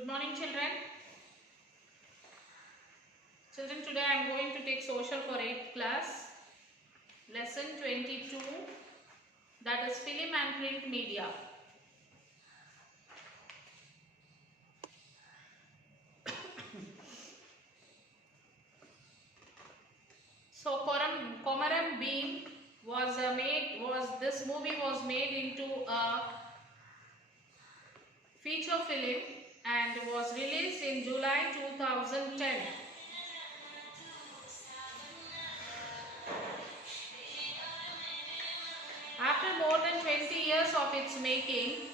Good morning, children. Children, today I am going to take social for 8th class, lesson 22, that is film and print media. So Komaram Beam this movie was made into a feature film and was released in July 2010. After more than 20 years of its making,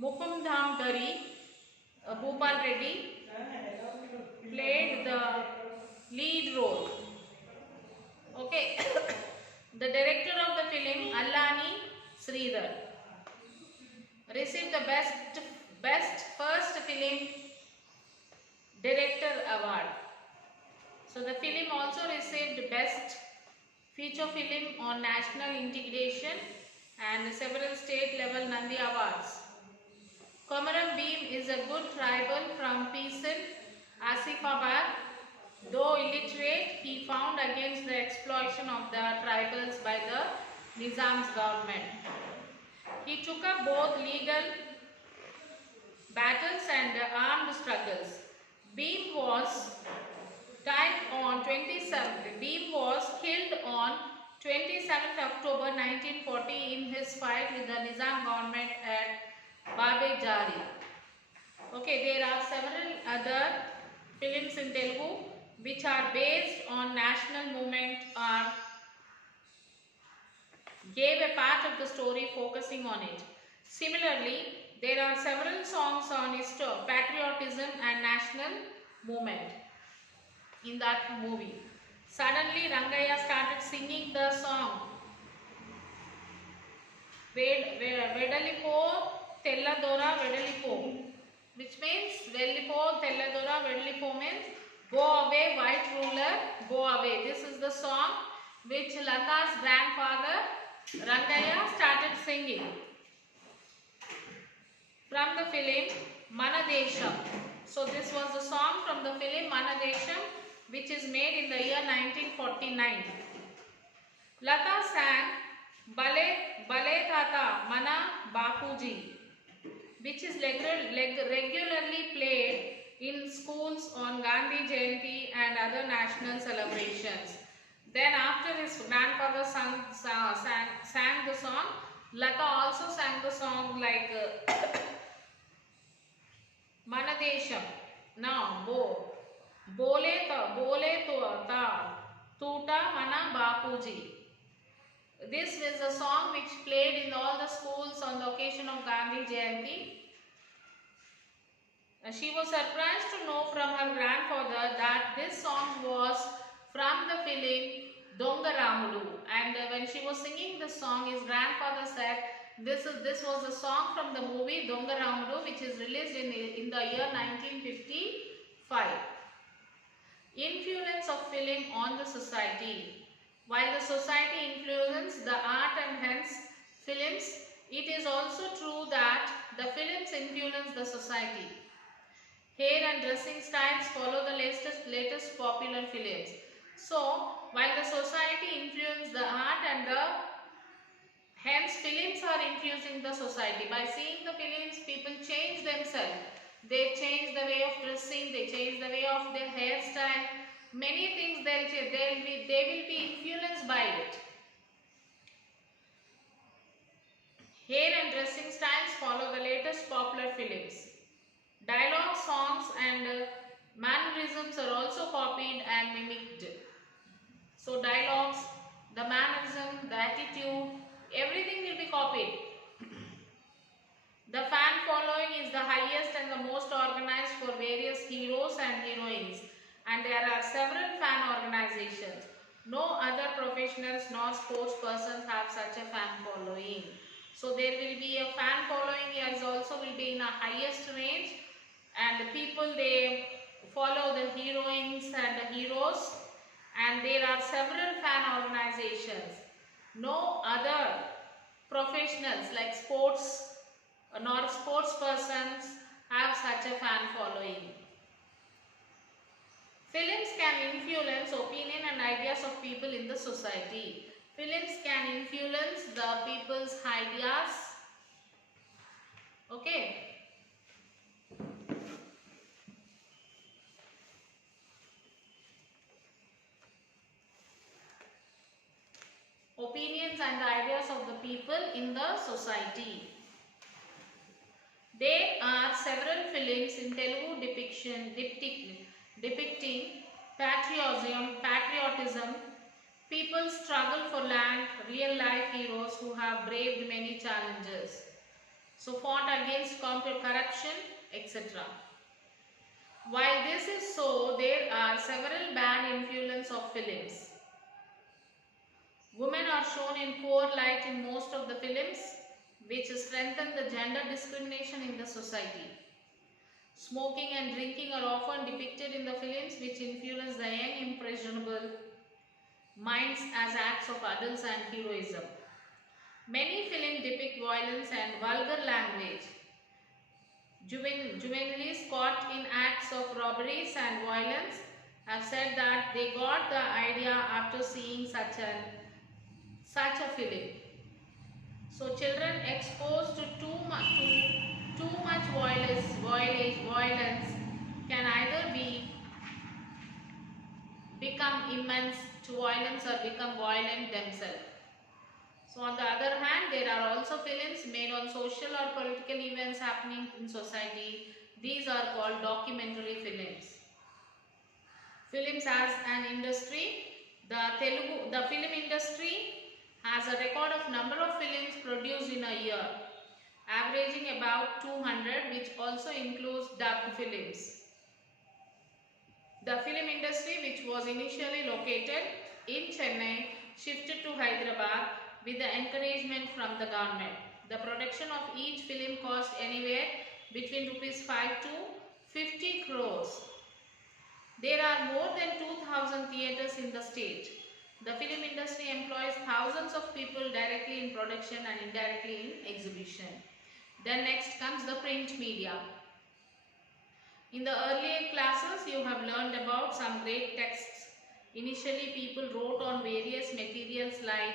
Mukundam Dari, Bhupal Reddy played the lead role. Okay, the director of the film, Allani Sridhar, received the best first film director award. So the film also received best feature film on national integration and several state level Nandi awards. Komaram Beam is a good tribal from Peason, Asifabad. Though illiterate, he fought against the exploitation of the tribals by the Nizam's government. He took up both legal battles and armed struggles. Beam was killed on 27th October 1940 in his fight with the Nizam government at Babe Jari. Okay, there are several other films in Telugu which are based on national movement or gave a part of the story focusing on it. Similarly, there are several songs on patriotism and national movement in that movie. Suddenly, Rangaya started singing the song Vedalipo Telladora Vedalipo, which means Vellipo Telladora Vedalipo means go away white ruler, go away. This is the song which Lata's grandfather Rangaya started singing from the film Manadesham. So this was the song from the film Manadesham, which is made in the year 1949. Lata sang Bale Bale Tata Mana Bapuji, which is regularly played in schools on Gandhi Jayanti and other national celebrations. Then after his grandfather sang the song, Lata also sang the song like Manadesham. Now, Bole ta Tuta Mana Bapuji. This is a song which played in all the schools on the occasion of Gandhi Jayanti. She was surprised to know from her grandfather that this song was from the film Donga Ramudu, and when she was singing this song, his grandfather said this was a song from the movie Donga Ramudu, which is released in the year 1955. Influence of film on the society. While the society influences the art and hence films, it is also true that the films influence the society. Hair and dressing styles follow the latest popular films. So, while the society influences the art and hence films are influencing the society. By seeing the films, people change themselves. They change the way of dressing, they change the way of their hairstyle. Many things they will be influenced by it. Hair and dressing styles follow the latest popular films. Dialogue, songs and mannerisms are also copied and mimicked. So dialogues, the mannerism, the attitude, everything will be copied. The fan following is the highest and the most organized for various heroes and heroines, and there are several fan organizations. No other professionals nor sports persons have such a fan following. So there will be a fan following as also will be in a highest range, and the people they follow the heroines and the heroes, and there are several fan organizations. No other professionals like sports nor sports persons have such a fan following. Films can influence opinion and ideas of people in the society. Films can influence the people's ideas. Okay. Opinions and the ideas of the people in the society. There are several films in Telugu depicting patriotism, people's struggle for land, real life heroes who have braved many challenges, so fought against corruption, etc. While this is so, there are several bad influence of films. Women are shown in poor light in most of the films, which strengthen the gender discrimination in the society. Smoking and drinking are often depicted in the films, which influence the young impressionable minds as acts of adults and heroism. Many films depict violence and vulgar language. Juveniles caught in acts of robberies and violence have said that they got the idea after seeing such a film. So children exposed to too much violence can either become immense to violence or become violent themselves. So on the other hand, there are also films made on social or political events happening in society. These are called documentary films. Films as an industry, the film industry has a record of number of films produced in a year, averaging about 200, which also includes dubbed films. The film industry, which was initially located in Chennai, shifted to Hyderabad with the encouragement from the government. The production of each film cost anywhere between rupees 5 to 50 crores. There are more than 2,000 theatres in the state. The film industry employs thousands of people directly in production and indirectly in exhibition. Then next comes the print media. In the earlier classes, you have learned about some great texts. Initially, people wrote on various materials like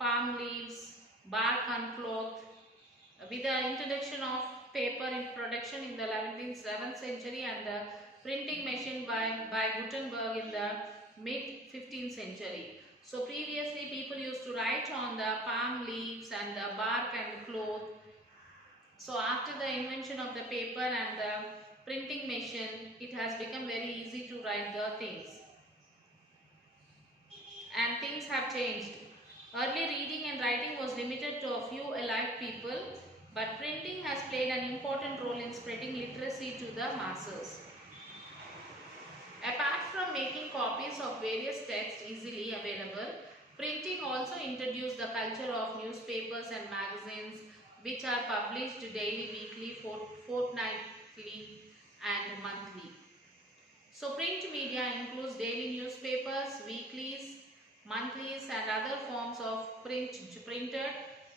palm leaves, bark and cloth. With the introduction of paper in production in the 7th century and the printing machine by Gutenberg in the mid-15th century. So previously people used to write on the palm leaves and the bark and cloth. So after the invention of the paper and the printing machine, it has become very easy to write the things. And things have changed. Early reading and writing was limited to a few elite people, but printing has played an important role in spreading literacy to the masses. Apart from making copies of various texts easily available, printing also introduced the culture of newspapers and magazines, which are published daily, weekly, fortnightly and monthly. So print media includes daily newspapers, weeklies, monthlies and other forms of printed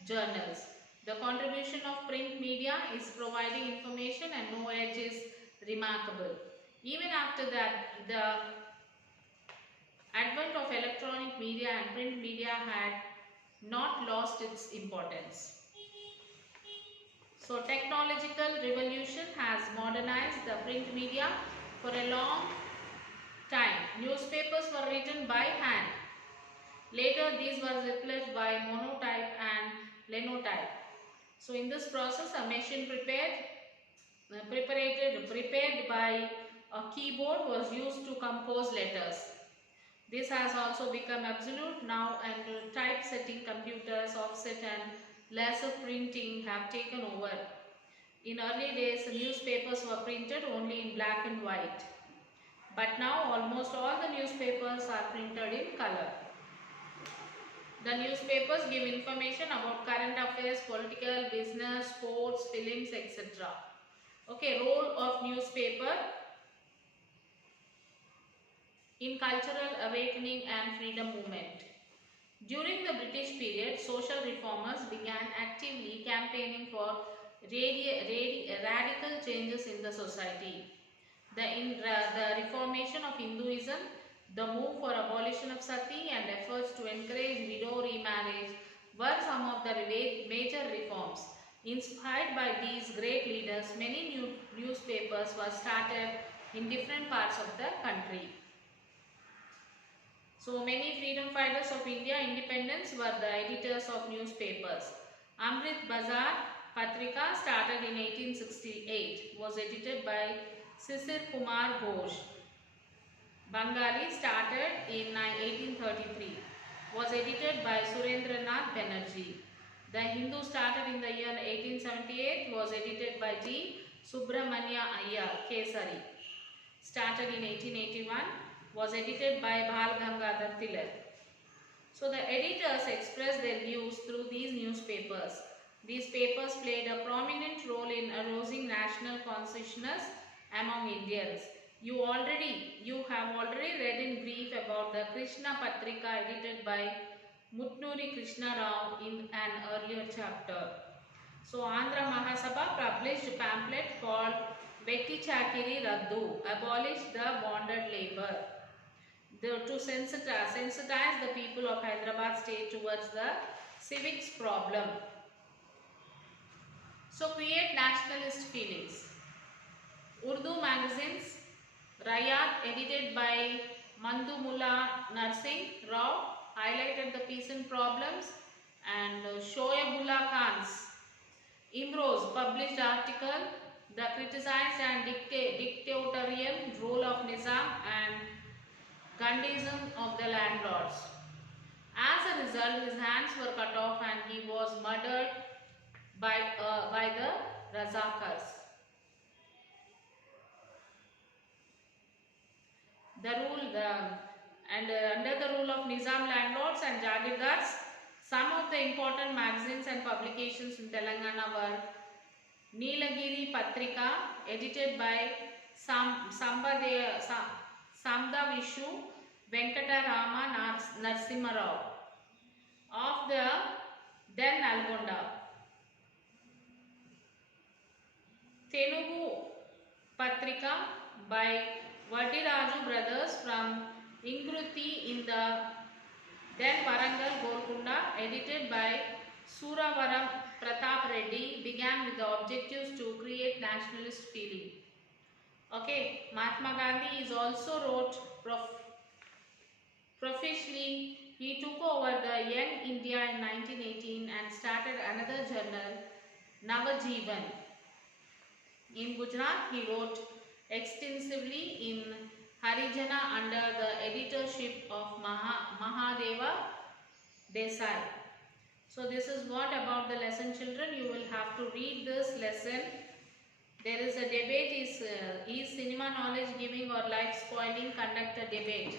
journals. The contribution of print media is providing information and knowledge is remarkable. Even after that, the advent of electronic media and print media had not lost its importance. So technological revolution has modernized the print media. For a long time, newspapers were written by hand. Later, these were replaced by monotype and linotype. So in this process, a machine prepared by a keyboard was used to compose letters. This has also become absolute now, and typesetting computers, offset and laser printing have taken over. In early days, newspapers were printed only in black and white. But now almost all the newspapers are printed in color. The newspapers give information about current affairs, political, business, sports, films, etc. Okay, role of newspaper in cultural awakening and freedom movement. During the British period, social reformers began actively campaigning for radical changes in the society. The reformation of Hinduism, the move for abolition of sati and efforts to encourage widow remarriage were some of the major reforms. Inspired by these great leaders, many newspapers were started in different parts of the country. So many freedom fighters of India independence were the editors of newspapers. Amrit Bazar Patrika started in 1868, was edited by Sisir Kumar Ghosh. Bengali started in 1833, was edited by Surendranath Banerjee. The Hindu started in the year 1878, was edited by G. Subramanya Iyer Kesari. Started in 1881, was edited by Bal Gangadhar Tilak. So the editors expressed their views through these newspapers. These papers played a prominent role in arousing national consciousness among Indians. You have already read in brief about the Krishna Patrika edited by Mutnuri Krishna Rao in an earlier chapter. So Andhra Mahasabha published a pamphlet called Vetti Chakiri Raddu, abolish the bonded labor, to sensitize the people of Hyderabad state towards the civics problem. So create nationalist feelings. Urdu magazines, Rayat edited by Mandumula Narsingh Rao highlighted the peasant problems, and Shoaibullah Khan's Imroz published article the criticized and dictatorial role of Nizam and Gandhism of the landlords. As a result, his hands were cut off and he was murdered by the Razakars. Under the rule of Nizam landlords and Jagirdars, some of the important magazines and publications in Telangana were Nilagiri Patrika, edited by Samda Vishu Venkatarama Narsimha Rao of the then Nalgonda. Telugu Patrika by Vadiraju brothers from Ingruti in the then Warangal Golconda, edited by Suravaram Pratap Reddy, began with the objectives to create nationalist feeling. Okay, Mahatma Gandhi is also wrote profusely. He took over the Young India in 1918 and started another journal, Navajivan. In Gujarat, he wrote extensively in Harijana under the editorship of Mahadeva Desai. So this is what about the lesson, children. You will have to read this lesson. There is a debate, is cinema knowledge giving or life spoiling? Conduct a debate.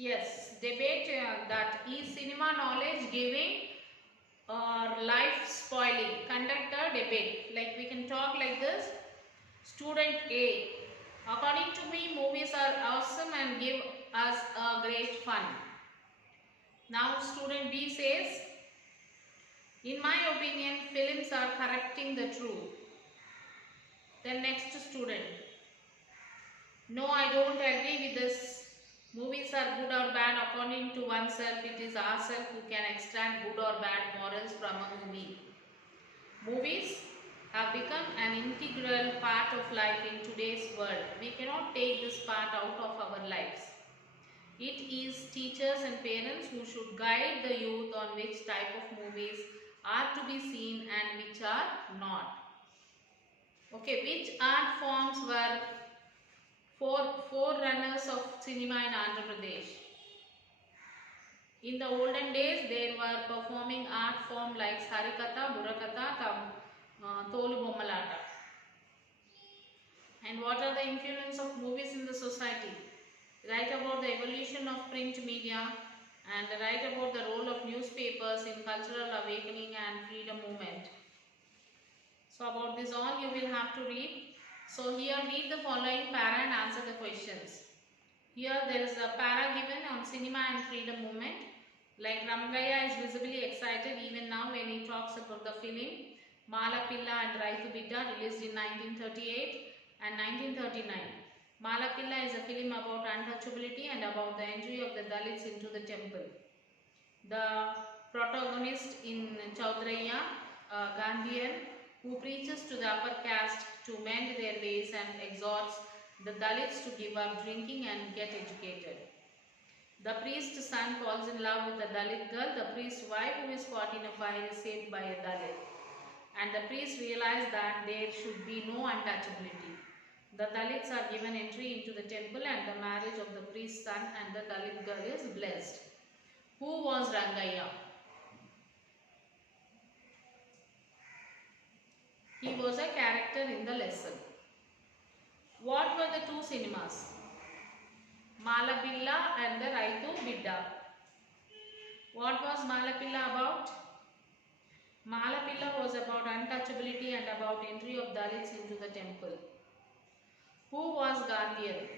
Yes, debate that is cinema knowledge giving or life spoiling. Conduct a debate. Like we can talk like this. Student A: according to me, movies are awesome and give us a great fun. Now student B says, in my opinion, films are correcting the truth. Then next student: no, I don't agree with this. Movies are good or bad according to oneself. It is ourselves who can extract good or bad morals from a movie. Movies have become an integral part of life in today's world. We cannot take this part out of our lives. It is teachers and parents who should guide the youth on which type of movies are to be seen and which are not. Okay, which art forms were forerunners of cinema in Andhra Pradesh? In the olden days, they were performing art form like Harikatha, Burakatha, Tolu Bommalata. And what are the influence of movies in the society? Write about the evolution of print media and write about the role of newspapers in cultural awakening and freedom movement. So about this all you will have to read. So here read the following para and answer the questions. Here there is a para given on cinema and freedom movement. Like Ramgaya is visibly excited even now when he talks about the film Malapilla and Raitu Bidda, released in 1938 and 1939. Malapilla is a film about untouchability and about the entry of the Dalits into the temple. The protagonist in Chaudraya, Gandhian, who preaches to the upper caste to mend their ways and exhorts the Dalits to give up drinking and get educated. The priest's son falls in love with a Dalit girl. The priest's wife, who is caught in a fire, is saved by a Dalit. And the priest realized that there should be no untouchability. The Dalits are given entry into the temple and the marriage of the priest's son and the Dalit girl is blessed. Who was Rangaya? He was a character in the lesson. What were the two cinemas? Malapilla and the Raitu Bidda. What was Malapilla about? Malapilla was about untouchability and about entry of Dalits into the temple. Who was Gandhian?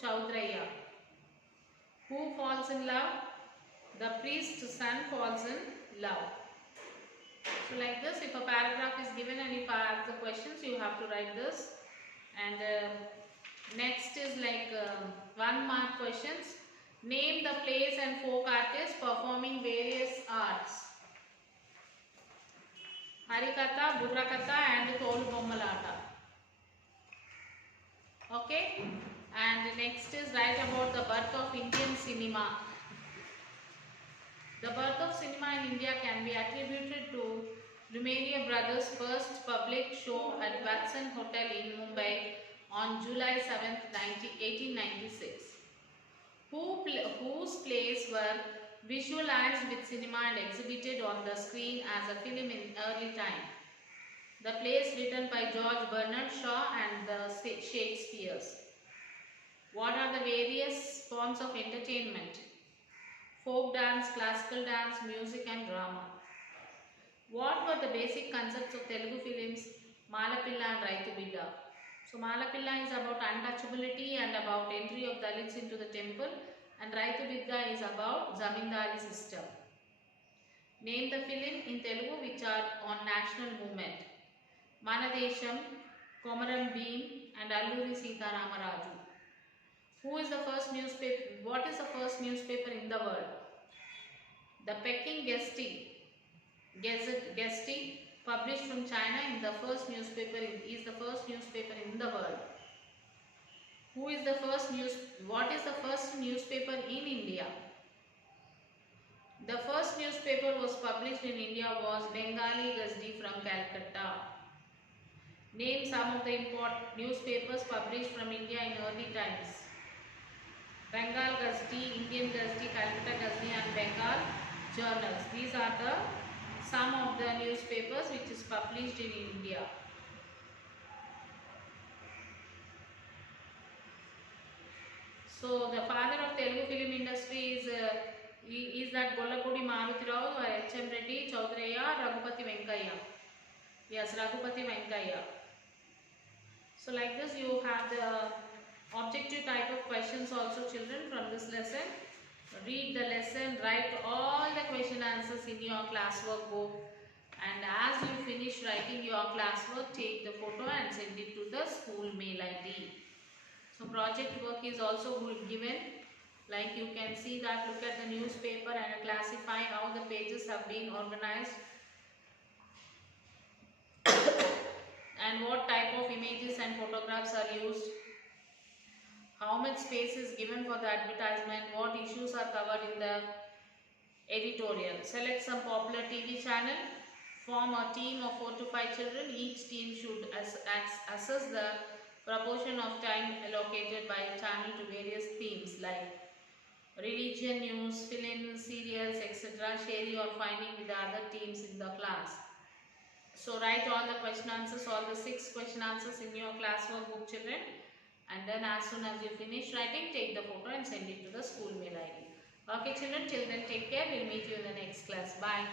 Chaudraya. Who falls in love? The priest's son falls in love. So like this, if a paragraph is given and if I ask the questions, you have to write this. And next is like 1 mark questions. Name the plays and folk artists performing various arts. Harikatha, Burrakatha and Tolu Bommalata. Okay. And next is write about the birth of Indian cinema. The birth of cinema in India can be attributed to Lumiere Brothers' first public show at Watson Hotel in Mumbai on July 7, 1896. Whose plays were visualized with cinema and exhibited on the screen as a film in early time? The plays written by George Bernard Shaw and the Shakespeare's. What are the various forms of entertainment? Folk dance, classical dance, music and drama. What were the basic concepts of Telugu films Malapilla and Raitu Bidda? So Malapilla is about untouchability and about entry of Dalits into the temple, and Raitu Bidda is about Zamindari system. Name the film in Telugu which are on national movement. Manadesham, Komaram Bhim and Alluri Sita Ramaraju. Who is the first newspaper? What is the first newspaper in the world? The Peking Gazette, published from China, is the first newspaper in the world. What is the first newspaper in India? The first newspaper was published in India was Bengali Gazette from Calcutta. Name some of the important newspapers published from India in early times. Bengal Gazette, Indian Gazette, Calcutta Gazette and Bengal Journals. These are the some of the newspapers which is published in India. So the father of Telugu film industry is that Gollapudi Maruti Rao, H.M. Reddy, Chaudraya, Raghupati Venkaya. Yes, Raghupati Venkaya. So like this you have the objective type of questions also, children, from this lesson. Read the lesson, write all the question answers in your classwork book, and as you finish writing your classwork, take the photo and send it to the school mail ID. So project work is also given, like you can see that, look at the newspaper and classify how the pages have been organized. and what type of images and photographs are used, how much space is given for the advertisement, what issues are covered in the editorial. Select some popular TV channel, form a team of 4 to 5 children. Each team should assess the proportion of time allocated by a channel to various themes like religion, news, film, serials, etc. Share your finding with the other teams in the class. So write all the question answers, all the 6 question answers in your classwork book, children. And then as soon as you finish writing, take the photo and send it to the school mail ID. Okay children, till then take care. We'll meet you in the next class. Bye.